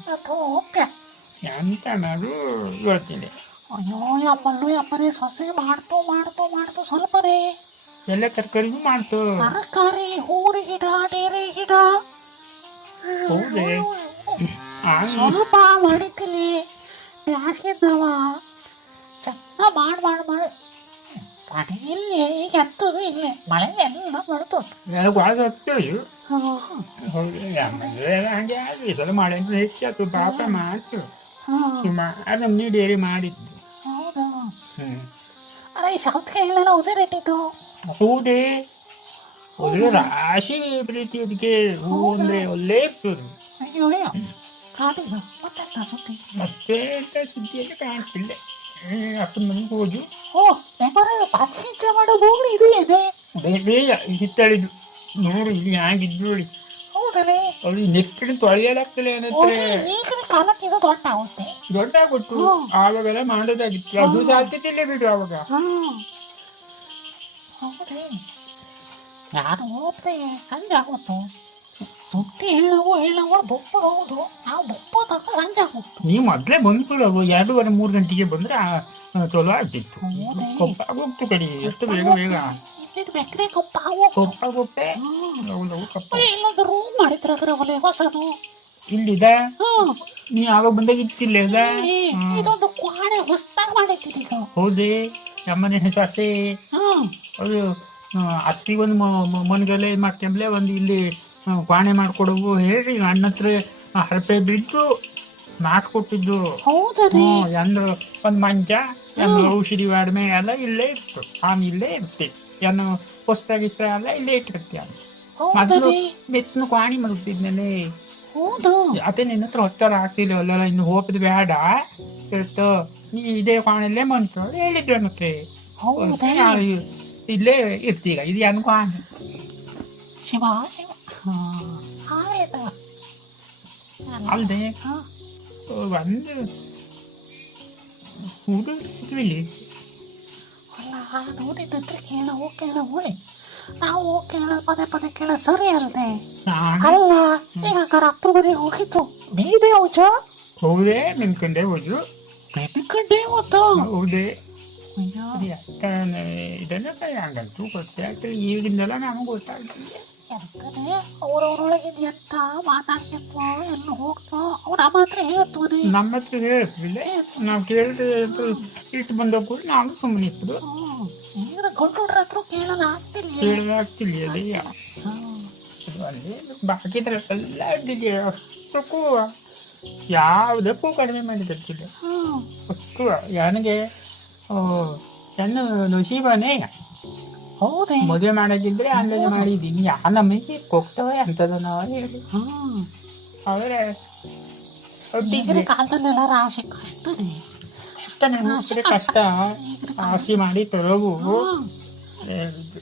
ಎಂತ ಮಾಡು ಹೇಳ್ತೀನಿ
ಅಯ್ಯೋ ಅಮ್ಮಲ್ಲೂ ಅಮ್ಮನೇ ಸೊಸೆ ಮಾಡ್ತು ಮಾಡ್ತು ಮಾಡ್ತು ಸ್ವಲ್ಪನೇ.
ಎಲ್ಲ ತರಕಾರಿಗೂ ಮಾಡ್ತು.
ತರಕಾರಿ ಹೂರಿ ಗಿಡ ಡೇರೆ ಗಿಡ.
ಹೌದೇ? ಆ,
ಸ್ವಲ್ಪ ಮಾಡಿದ್ದೀನಿ ಬ್ಯಾಸಿಗಿದ್ದವ ಚೆನ್ನ ಮಾಡಿ ಮಾಡಿ ಮಾಡಿ ಮಳೆ ಇಲ್ಲಿ ಈಗ ಎತ್ತದು ಇಲ್ಲೇ ಮಳೆ ಎಲ್ಲ ಬರ್ತದೆ
ನನಗೆ ಭಾಳ ಹತ್ತೋದು ಹೌದು ಆಮೇಲೆ ಹಂಗೆ ಆಗಿ ಈ ಸಲ ಮಳೆ ಹೆಚ್ಚಾಯ್ತು ಪಾಪ ಮಾಡ್ತು ಸುಮಾರು ನಮ್ಮನೆ ಡೇರಿ ಮಾಡಿದ್ದು
ಹೌದಾ
ಹ್ಞೂ
ಅರೆ ಈ ಸೌತ್ಗೆ ಹೇಳಲ್ಲ ಅದೇ ರೇಟ್ ಇತ್ತು
ಹೌದೇ ಒಳ್ಳೆ ರಾಶಿ ಪ್ರೀತಿ ಅದಕ್ಕೆ ಹೂ ಅಂದ್ರೆ ಒಳ್ಳೆ ಇರ್ತದೆ
ಅಯ್ಯೋ ಕಾಟಿಗ ಮತ್ತೆ ಸುದ್ದಿ.
ಮತ್ತೆ ಎಂತ ಸುದ್ದಿಯಲ್ಲಿ ಕಾಣ್ತಿಲ್ಲ. ಅಪ್ಪನ ಮನೆಗೆ ಹೋದು
ಓ ಮೆಂಬರ ಪಾಚಿಂಚ ಮಾಡೋ ಬೋಗಣಿ ಇದು
ಇದೆ. ದೇವೇಯ ಹಿತ್ತಳಿದು ನೋಡು ಇಲ್ಲಿ ಹಾಗಿದ್ದು ನೋಡಿ
ಹೌದಲೇ?
ಅದು ನೆಕ್ಕಿನ ತೊಳೆಯಲಾಗ್ತಲೆ ಏನಂದ್ರೆ
ಈಗಿನ ಕಾಲಕ್ಕೆ ಇದು ದೊಡ್ಡ ಆಗುತ್ತೆ.
ದೊಡ್ಡ
ಹ್ಮ್.
ಆವಾಗೆಲ್ಲ ಮಾಡೋದಾಗಿತ್ತು. ಅದು ಸಾಧ್ಯತೆ ಬಿಡು ಅವಾಗ
ಹ್ಮ್. ಹೌದೇ ನಾನು ಹೋಗ್ತೆ ಸಂಜೆ ಆಗುತ್ತು? ಸುತ್ತಿ ಹೇಳವು ಹೇಳವು ಬೊಪ್ಪ ಹೌದು ನಾವು ಬೊಪ್ಪ ತಕ್ಕ ಸಂಜೆ ಹೋಗ್ತು.
ನೀವು ಮೊದ್ಲೇ ಬಂದ್ಕೊಳ್ಳೋದು ಎರಡೂವರೆ ಮೂರು ಗಂಟೆಗೆ ಬಂದ್ರೆ ಚಲೋ ಆಗ್ತಿತ್ತು.
ಹೌದೇ?
ಕೊಪ್ಪಾಗೋಗ್ತು ಕಡಿ ಎಷ್ಟು ಬೇಗ ಬೇಗ.
ಇನ್ನೇನು ಬೆಕ್ರೆ ಕಪ್ಪ ಹೋಗ್ತು.
ಕೊಪ್ಪ ಕಪ್ಪ
ಅರೆ, ಇಲ್ಲೊಂದು ರೂಮ್ ಮಾಡಿದ್ರ ಒಲೆ ಹೊಸದು.
ಇಲ್ಲಿದ?
ಹ್ಮ್.
ನೀ ಆವಾಗ ಬಂದಾಗ ಇತ್ತಿಲ್ಲ ಇದ
ಇಲ್ಲಿ ಇದೊಂದು ಕ್ವಾಡೆ ಹೊಸ್ದಾಗ ಮಾಡೈತಿರಿ ಈಗ.
ಹೌದೇ? ನಮ್ಮನೆ ಸೊಸೆ.
ಹ್ಮ್.
ಅದು ಅತ್ತಿ ಒಂದು ಮನೆಗೆಲ್ಲ ಇದು ಮಾಡ್ಕೊಂಬ್ಲೆ ಒಂದು ಇಲ್ಲಿ ಕ್ವಾಣೆ ಮಾಡ್ಕೊಡುವು? ಹೇಳಿ ಅಣ್ಣ ಹತ್ರ ಹರಪೆ ಬಿದ್ದು ನಾಕ್
ಕೊಟ್ಟಿದ್ದು.
ಹ್ಮ್ ಒಂದ್ ಮಂಚ ಎಂದು ಔಷಧಿ ವಾಡ್ಮೆ ಎಲ್ಲ ಇಲ್ಲೇ ಇತ್ತು. ನಾನು ಇಲ್ಲೇ ಇರ್ತಿ ಏನು ಪುಸ್ತಕ ಗಿಸ್ತ ಎಲ್ಲ ಇಲ್ಲೇ ಇಟ್ಟಿರ್ತೀಯ ಮೊದಲು ಬೆತ್ತನ ಕ್ವಾಣಿ ಮಲಗ್ತಿದ್ನಲ್ಲೇ.
ಹೌದು.
ಅದೇ ನಿನ್ನ ಹತ್ರ ಹೊತ್ತಾರ ಆಗ್ತಿಲ್ಲ ಅಲ್ಲ ಇನ್ನು ಹೋಪದ ಬೇಡ. ಇರ್ತು ನೀ ಇದೇ ಕ್ವಾಣಲ್ಲೇ ಬಂತು ಹೇಳಿದ್ರು ಮತ್ತೆ.
ಹೌದು
ಇಲ್ಲೇ ಇರ್ತೀಗ ಇದು ಏನು ಕ್ವಾಣಿ?
ಶಿವ ಶಿವ. ಹಾ.
ಒಂದು ಹುಡುಗ ಇಲ್ಲಿ.
ಅಲ್ಲ ನೋಡಿದ ಹತ್ರ ಕೇಳವು ಕೇಳವು ನಾವು ಕೇಳ ಪದೇ ಪದೇ ಕೇಳ ಸರಿ
ಅಲ್ಲದೆ
ಅಲ್ಲ ಈಗ ಅಪ್ಪನ ಮನೆಗೆ ಹೋಗಿತ್ತು ಬೀದೆ ಹುಚ್ಚ
ಹೌದೇ ನಿನ್ಕಂಡೆ ಹೋದ್ರು.
ಬೆನ್ಕಂಡೆ ಓತ
ಹೌದೇ. ಇದೆಲ್ಲ ಹಂಗಂತೂ ಗೊತ್ತೇ ಆಗ್ತದೆ ಈಗಿಂದೆಲ್ಲ ನಮಗೆ ಗೊತ್ತಾಗ್ತದೆ
ಎಂತನೇ ಅವ್ರವ್ರೊಳಗಿನ ಎಂತ ಮಾತಾಡ್ಕೊಂಡು ಎಲ್ಲ ಹೋಗ್ತೋ ಅವ್ರ ನಮ್ಮ ಹತ್ರ ಹೇಳ್ತವನೇ
ನಮ್ಮ ಹತ್ರ ಹೇಳಿಸ್ಬಿಲ್ಲ ನಾವು ಕೇಳಿದ್ರೆ ಇಟ್ಟು ಬಂದೋಗ್ರು ನಾವು ಸುಮ್ಮನೆ ಇತ್ತು
ಈಗ ಗಂಡೋಡ್ರ ಹತ್ರ ಕೇಳಲ್ಲ ಆಗ್ತಿಲ್ಲ.
ಕೇಳಿದ್ರೆ ಆಗ್ತಿಲ್ಲ ಅದೇ
ಹ್ಮ್.
ಅದು ಅಲ್ಲೇ ಬಾಕಿ ಥರ ಎಲ್ಲ ಅಡ್ಡಿದೆ ಅಷ್ಟಕ್ಕೂ ಯಾವುದಕ್ಕೂ ಕಡಿಮೆ ಮಾಡಿದ್ದಿಲ್ಲ.
ಹ್ಮ್.
ಅಷ್ಟು ನನಗೆ ನನ್ನ ನಸೀಬನೇ
ಹೌದೇ.
ಮದುವೆ ಮಾಡೋದಿದ್ರೆ ಅಲ್ಲೇ ಮಾಡಿದ್ದೀನಿ. ಯಾ ನಮಗೆ ಹೋಗ್ತವೆ ಅಂತದನ್ನ ಹೇಳಿ.
ಹ್ಮ್.
ಅವರೇ.
ಈಗಿನ ಕಾಲದಲ್ಲೆಲ್ಲ ರಾಶಿ ಕಷ್ಟನೇ
ಕಷ್ಟ ನೆನಪಿದ್ರೆ ಕಷ್ಟ.
ಈಗಿನ
ಆಸೆ ಮಾಡಿ ತರೋವು.
ಹ್ಮ್.
ಹೇಳಿದ್ದು.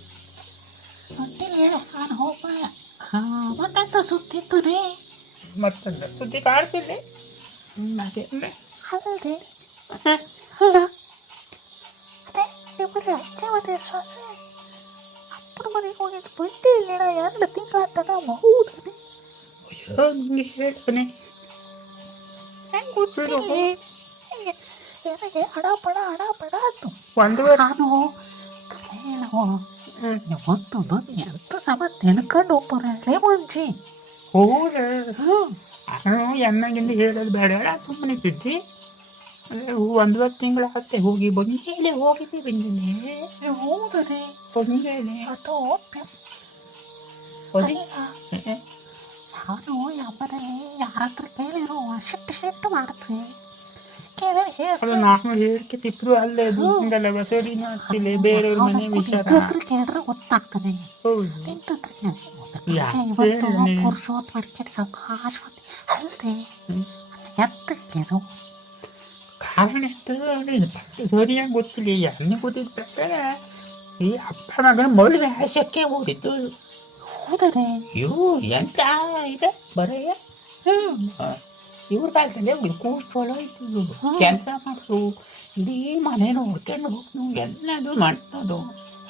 ಗೊತ್ತಿಲ್ಲ ಹೇಳ? ನಾನು ಹೋಗ ಹಾ. ಮತ್ತೆಂತ ಸುತ್ತಿತ್ತು ರೀ?
ಮತ್ತೊಂದು ಸುದ್ದಿ ಕಾಡ್ತಿಲ್ಲ ಅದೇ.
ಅಲ್ಲದೆ ಅಲ್ಲ ಅದೇ. ಇಬ್ಬರು ಅಜ್ಜ ಮತ್ತೆ ಸೊಸೆ. ಅಪ್ಪನ ಮನೆಗೆ ಹೋಗಿದ್ದು ಬಂದೇ ಇಲ್ಲ ಎರಡು ತಿಂಗಳ ಹೌದಾನೆ ಹೌದು
ನಿಂಗೆ ಹೇಳ್ತಾನೆ ಹೆಂಗ್ ಗೊತ್ತಿಲ್ಲ
ನನಗೆ ಹಣ ಪಡ ಹಣ ಪಡ ಅಂತು
ಒಂದು
ನಾನು ಹೇಳುವ ಒಂದು ನೋಡಿ ಎಂತ ಸಮ ತಿಳ್ಕೊಂಡು ಒಬ್ಬರಲ್ಲೇ ಮುಂಚಿ
ಹೌದಾ ನಾನು ಎಣ್ಣಗಿಂದ ಹೇಳೋದು ಬೇಡ ಸುಮ್ಮನೆ ಇದ್ದಿದ್ದಿ? ಒಂದುವರೆ ತಿಂಗಳು ಆಗತ್ತೆ. ಹೋಗಿ ಬಂದೇಲೆ ಹೋಗಿದ್ದೆ ಬಂದಿನಿ
ಹೌದರಿ.
ಬಂದೇಲೆ
ಅದು ನಾನು ಯಾವರಲ್ಲಿ ಯಾರ ಹತ್ರ ಕೇಳಿರು ಶಿಟ್ಟು ಶಿಟ್ಟು ಮಾಡ್ತೀವಿ
ನಾನು ಹೇಳಿಕೆ ತಿಪ್ಪರು ಅಲ್ಲೇ ಹಿಂಗಲ್ಲ ಬಸಡಿನ ಆಗ್ತಿಲ್ಲ ಬೇರೆಯವ್ರ ಮನೆ ವಿಚಾರ.
ಕೇಳಿದ್ರೆ ಗೊತ್ತಾಗ್ತದೆ? ಪುರುಷೋತ್ ಮಡಿಕೆ ಸಾವಕಾಶವತಿ ಅಲ್ದೆ
ಹ್ಮ್.
ಎತ್ತಕ್ಕೇನು
ಕಾರಣ ಇತ್ತು ಸರಿಯಾಗಿ ಗೊತ್ತಿಲ್ಲ ಎಣ್ಣೆ ಗೊತ್ತಿದ್ದ ಪ್ರಕಾರ ಈ ಅಪ್ಪ ಮಗನ ಮದುವೆ ಆಶಕ್ಕೆ ಓಡಿದ್ದು
ಹೌದರೆ
ಅಯ್ಯೋ ಎಂತ ಇದೆ ಬರೆಯ ಇವ್ರ ಕಾಲದಲ್ಲಿ ಕೂಸ್ ಚಲೋ ಇತ್ತು ಕೆಲಸ ಮಾಡ್ತು ಇಡೀ ಮನೆ ನೋಡ್ಕೊಂಡು ಹೋಗ್ತು ಎಲ್ಲದು ಮಾಡ್ತದು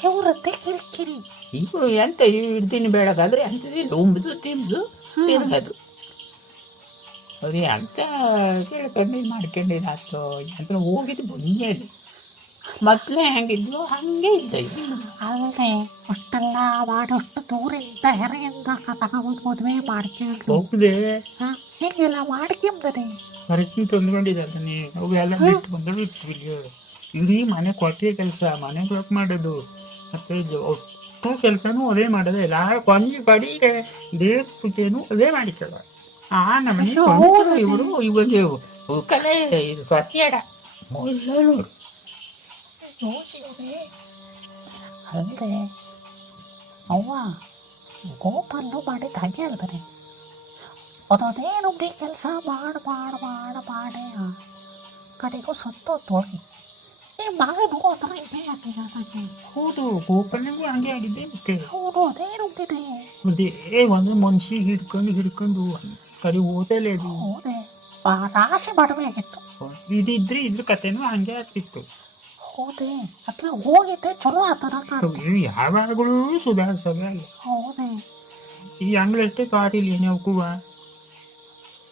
ಇವ್ರತ್ತೆ ಕಿರಿಕಿರಿ
ಇವು ಎಂತ ಹಿಡ್ತೀನಿ ಬೆಳಗಾದ್ರೆ ಅಂತದಿಲ್ಲ ಉಂಬುದು ತಿಂದು ತಿರ್ಗದು ಅದು ಅಂತ ತಿಳ್ಕೊಂಡು ಮಾಡ್ಕೊಂಡಿದ್ದ ಮಾಡ್ಕೊಂಡಿದ್ದಾತು ಅಂತ ಹೋಗಿದ್ದು ಬಂದೇ ಇದೆ ಮೊದಲೇ ಹೆಂಗಿದ್ಲು ಹಂಗೆ ಇದ್ದ.
ಅಲ್ಲದೆ ಅಷ್ಟೆಲ್ಲ ಮಾಡೋಷ್ಟು ದೂರಿಂದ ಹೆರೆಯಿಂದ ತಗೊಂಡು ಮದುವೆ ಮಾಡ್ಕೊಂಡು.
ಹೋಗಿದೆ.
ಹೀಗೆಲ್ಲ ಮಾಡ್ಕೊಂಬರಿ
ಮರಕಿನ ತಂದ್ಕೊಂಡಿದ್ದಲ್ಲ ನೀ. ಅವೆಲ್ಲ ಬಿಟ್ಟು ಬಂದ್ರೆ ಇತ್ತು ಇಡೀ ಮನೆ ಕೊಟ್ಟಿಗೆ ಕೆಲಸ ಮನೆ ಕೊಟ್ಟು ಮಾಡೋದು. ಮತ್ತೆ ಒಟ್ಟು ಕೆಲಸನೂ ಅದೇ ಮಾಡೋದೇ ಇಲ್ಲ ಕೊನೆಗೆ ಕಡೆಗೆ ದೇವ್ರ ಪೂಜೆನೂ ಅದೇ ಮಾಡಿಕೊಳ್ಳ ಆ ನಮ್ಮನೆ ಇವರು ಇವಾಗ ಕಲೆ ಇದು ಸಸ್ಯಾಡ ಎಲ್ಲ ನೋಡು.
ಅಲ್ಲದೆ ಅವ್ವ ಗೋಪನ್ನು ಮಾಡಿದ ಹಾಗೆ ಅಲ್ದರೆ ಅದೇನು ಕೆಲಸ ಮಾಡಿ ಮಾಡಿ ಮಾಡಿ ಮಾಡಿ ಕಡೆಗೂ ಸತ್ತು ತೊಳಿ ಏ ಮಗನು ಅದರ ಇದೆ ಯಾಕೆ ನನಗೆ
ಹೌದು ಗೋಕರ್ಣಗೂ ಹಂಗೆ ಆಗಿದೆ ಮತ್ತೆ.
ಹೌದು ಅದೇ
ಮತ್ತೆ ಏ ಒಂದು ಮನುಷ್ಯ ಹಿಡ್ಕೊಂಡು ಹಿಡ್ಕೊಂಡು ಕಡೆ ಓದಲೇ ಅದು
ಹೌದೇ ಬಾ- ರಾಶಿ ಮಾಡಬೇಕಿತ್ತು
ಇದಿದ್ರೆ ಇದ್ರ ಕಥೆನೂ ಹಂಗೆ ಆಗ್ತಿತ್ತು.
ಹೌದೇ ಅತ್ಲ ಹೋಗಿದ್ದೆ ಚಲೋ ಆ ಥರ ಕಾಣ್ತು.
ಇವು ಯಾವಾಗಲೂ ಸುಧಾರಿಸಲ್ಲ
ಹೌದೇ.
ಈ ಅಂಗ್ಳಷ್ಟೇ ಕಾರಿಲ್ಲ ನೀವು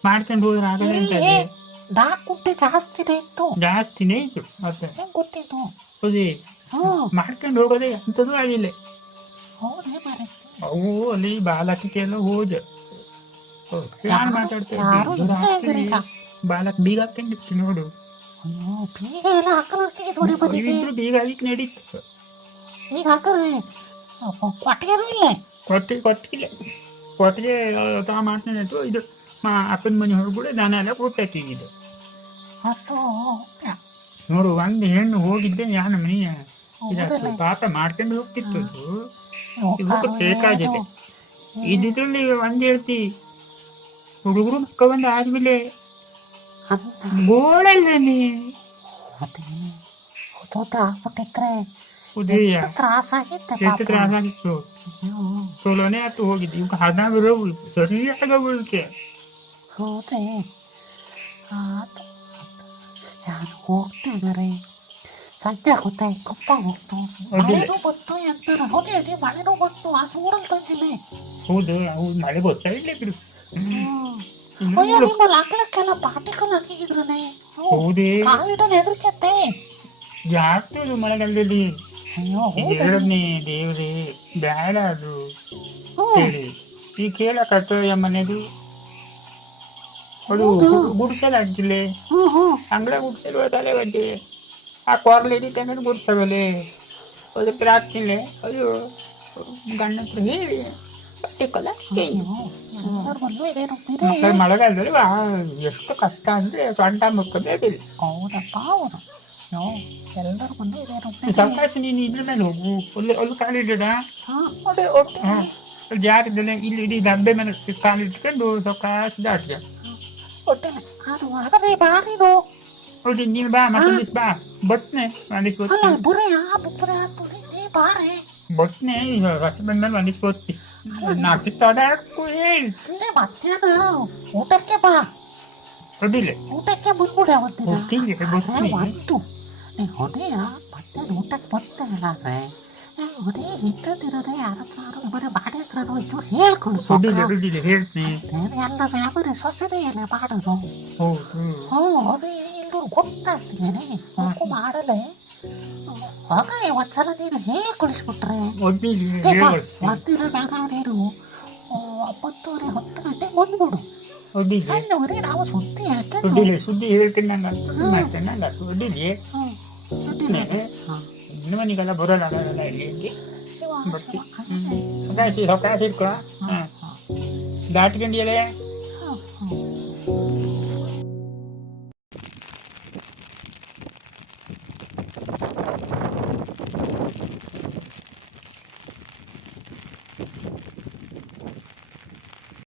ಮಾಡ್ಕೊಂಡು ಹೋದ್ರೆ ಆಗಲ್ಲ ಅಂತ
ಇಲ್ಲಿ ನಾಲ್ಕು ಗುಂಟೆ ಜಾಸ್ತಿನೇ ಇತ್ತು.
ಜಾಸ್ತಿನೇ ಇತ್ತು ಮತ್ತೆ.
ಹೆಂಗ್ ಗೊತ್ತಿತ್ತು?
ಹೌದೇ
ಹ್ಮ್
ಮಾಡ್ಕೊಂಡು ಹೋಗೋದೇ ಅಂಥದ್ದು ಆಗಿಲ್ಲ
ಹೌದೇ ಮಾರೆ
ಅವು ಅಲ್ಲಿ ಬಾಲಕಿಗೆಲ್ಲ ಹೋದ. ಯಾರು ಮಾತಾಡ್ತಾ
ಯಾರು
ಇದ್ದಿ?
ಇಲ್ಲ
ಬಾಲಕ್ ಬೀಗ ಹಾಕೊಂಡಿತ್ತು ನೋಡು.
ಬೀಗ ಎಲ್ಲ ಹಾಕಲೋರ್ಸಿಗೆ ನೋಡಿ ಬಂದಿದೆ.
ಬೀಗ ಹಾಲಿಕ್ ನಡೀತು.
ಈಗ ಹಾಕರೆ ಕೊಟ್ಟಿಗೆನೂ ಇಲ್ಲ.
ಕೊಟ್ಟಿಗೆ ಕೊಟ್ಟಿಗೆ ಕೊಟ್ಟಿಗೆ ತಾ ಮಾಡ್ತಾನೆ ಇದು ಮಾ ಅಪ್ಪನ ಮನೆ ಹೊರಗಡೆ ದನ ಎಲ್ಲ ಇದು
ಮತ್ತು
ನೋಡು ಒಂದು ಹೆಣ್ಣು ಹೋಗಿದ್ದೆ ಯಾನ
ಮನೆಯ
ಇದಾಗ್ತದೆ. ಪಾಪ ಮಾಡ್ಕೊಂಡು ಹೋಗ್ತಿತ್ತು ಅದು. ಬೇಕಾಗಿದೆ. ಇದ್ರಲ್ಲಿ ಒಂದು ಹೇಳ್ತಿ ಹುಡುಗರು ಮಕ್ಕವಂದ ಆದ್ಮೇಲೆ
ಗೋಳಲ್ಲೇನೆ
ಗೋಳಲ್ಲೇ
ಮತ್ತೆ ಹೊತ್ತೊತ್ತ ಆಗ್ಬಿಟ್ಟಿದ್ರೆ
ಉದಯ.
ತ್ರಾಸಾಗಿತ್ತೆ
ಎಷ್ಟು ತ್ರಾಸ ಆಗಿತ್ತು ಚಲೋನೆ ಆತು ಹೋಗಿದ್ದು. ಇವಾಗ ಹಣ ಬರೋ ಸರಿಯಾಗ ಬೀಳುತ್ತೆ.
ಹೌದೇ? ಆತು. ಯಾರು ಹೋಗ್ತಾ ಇದಾರೆ? ಸಂಜೆ ಹೊತ್ತೆ ಕಪ್ಪ ಹೋಗ್ತು. ಮಳೆನೂ ಬಂತು ಎಂತಾರ. ನೋಡಿ ಅಡಿ ಮಳೆನೂ ಬಂತು. ಆ ಸೂಡಲ್ ತಂದಿಲ್ಲ.
ಹೌದು ಹೌದು ಮಳೆ ಗೊತ್ತಾ ಇಲ್ಲ ಬಿಡು
ಹ್ಮ್ ಅಯ್ಯೋ ನಿಮ್ಮಲ್ಲಿ ಹಾಕ್ಲಕ್ಕೆಲ್ಲ ಪಾರ್ಟಿಕಲ್ ಹಾಕಿದ್ರನೆ
ಹೌದೇ.
ಕಾಲಿಡಲ್ ಹೆದರ್ಕೆತ್ತೆ.
ಜಾಸ್ತಿ ಅದು ಮಳೆಗಾಲದಲ್ಲಿ?
ಅಯ್ಯೋ?
ಹೇಳದ್ನಿ ದೇವ್ರಿ ಬೇಡ ಅದು. ಹೇಳಿ. ಈ ಕೇಳಕತ್ತ ಮನೆದು ಅದು. ಗುಡ್ಸಲ್
ಹ್ಮ್
ಅಂಗಡ ಗುಡ್ಸಲ್ ಹೋದಲೆ ಬಂದೆ ಆ ಕೊರ್ಲೇಡಿ ತಗೊಂಡು ಗುಡ್ಸವಲೆ? ಅದು ಪ್ರಾಕ್ತಿಲೆ ಅದು ಗಂಡ ಹತ್ರ ಹೇಳಿ. ಪರ್ಟಿಕಲ್
ಅಯ್ಯೋ, ಎಲ್ಲರ ಮಲ್ಲೂ ಇದೆ ನೋಡ್ತೀರಿ
ಮಕ್ಕಳ ಮಳೆಗಾಲದಲ್ಲಿ ವಾ, ಎಷ್ಟು ಕಷ್ಟ ಅಂದ್ರೆ ಸೊಂಟ ಮುಕ್ಕ ಬೇಕಿಲ್ಲ
ಹೌದಪ್ಪ ಹೌದು ಅಯ್ಯೋ ಎಲ್ಲರ ಮಲ್ಲೂ ಇದೆ ನೋಡ್ತೀರಿ
ಸಾವಕಾಶ ನೀನು ಇದ್ರ ಮೇಲೆ ಹೋಗು ಅಲ್ಲಿ ಅಲ್ಲಿ ಕಾಲಿಡೋಣ
ಹಾ ನೋಡಿ ಹೋಗ್ತೀನಿ
ಹಾಂ ಜಾರದಲ್ಲೇ ಇಲ್ಲಿ ಇಡೀ ಡಬ್ಬೆ ಮೇಲೆ ಕಾಲಿಟ್ಕೊಂಡು ಸಾವಕಾಶ ದಾಟ್ಯ
ಹೊಟ್ಟೆನೆ ಅದು ಆದರೆ ಬಾರಿನು
ನೋಡಿ ನೀನು ಬಾ ಮತ್ತೊಂದಿಸ್ ಬಾ ಬಟ್ನೆ ಒಂದಿಸ್
ಅಲ್ಲ
ಬತ್ತಿ
ಬುರೆ ಆ ಬುರೆ ಆ ಬುರೆ ನೀ ಬಾರೆ
ಬಟ್ನೆ ಈಗ ರಸ ಬಂದ್ಮೇಲೆ ಒಂದಿಸ್ ಬತ್ತಿ ತಡಾಕು ಹೇಳಿ
ಇಲ್ಲೇ ಮಧ್ಯಾಹ್ನ ಊಟಕ್ಕೆ ಬಾ
ಅಡ್ಡಿಲ್ಲ
ಊಟಕ್ಕೆ ಬಂದ್ಬಿಡ ಅವತ್ತಿನ ಒಂದು ನೀ ಹೊಡೆಯ ಮಧ್ಯಾಹ್ನ ಊಟಕ್ಕೆ ಬರ್ತಾಯಿಲ್ಲ ಆದ್ರೆ ಹೊಡೆ ಹಿಂದಿರೋದೇ ಯಾರತ್ರ ಮನೆ ಬರೀ ಬಾಡಿ ಹತ್ರನೋ ಇದ್ದು ಹೇಳ್ಕೊಂಡು
ಹೇಳ್ತೀನಿ
ಎಲ್ಲ ವ್ಯಾಪಾರಿ ಸ್ವಚ್ಛತೆ ಇಲ್ಲ ಮಾಡೋದು
ಹೌದು
ಹ್ಞೂ ಅದೇ ಎಲ್ಲರೂ ಗೊತ್ತಾಗ್ತಿದ್ದೇನೆ ಮಾಡಲೆ ಆಗ ಒಂದ್ಸಲ ನೀನು ಹೇಗೆ ಕಳಿಸ್ಬಿಟ್ರೆ?
ಹೊಡಿಲ್ಲ ಹೇಳು.
ಮಧ್ಯಾಹ್ನ ಬೆಳಗಾವ ನೀನು ಒಂಬತ್ತುವರೆ ಹತ್ತು ಗಂಟೆಗೆ ಬಂದ್ಬಿಡು. ಸಣ್ಣವರೇ ನಾವು ಸುದ್ದಿ ಹಾಕಿ
ಹೊಡಿಲ್ಲ ಸುದ್ದಿ ಹೇಳ್ತೀನಿ ನಂಗೆ ಮಾಡ್ತೇನೆ ನಂಗೆ ಹೊಡಿಲಿ
ಹ್ಮ್. ಅಡ್ಡಿಲ್ಲ. ಹಾ.
ಇನ್ನು ಮನೆಗೆಲ್ಲ ಬರೋಲ್ಲ ಅದೆಲ್ಲ ಇಲ್ಲಿ ಇಲ್ಲಿ?
ಶಿವ,
ಬರ್ತಿ.
ಶಿವ.
ಹ್ಞೂ ಸಾವಕಾಶ ಸಾವಕಾಶ ಇಟ್ಕೊ.
ಹಾ,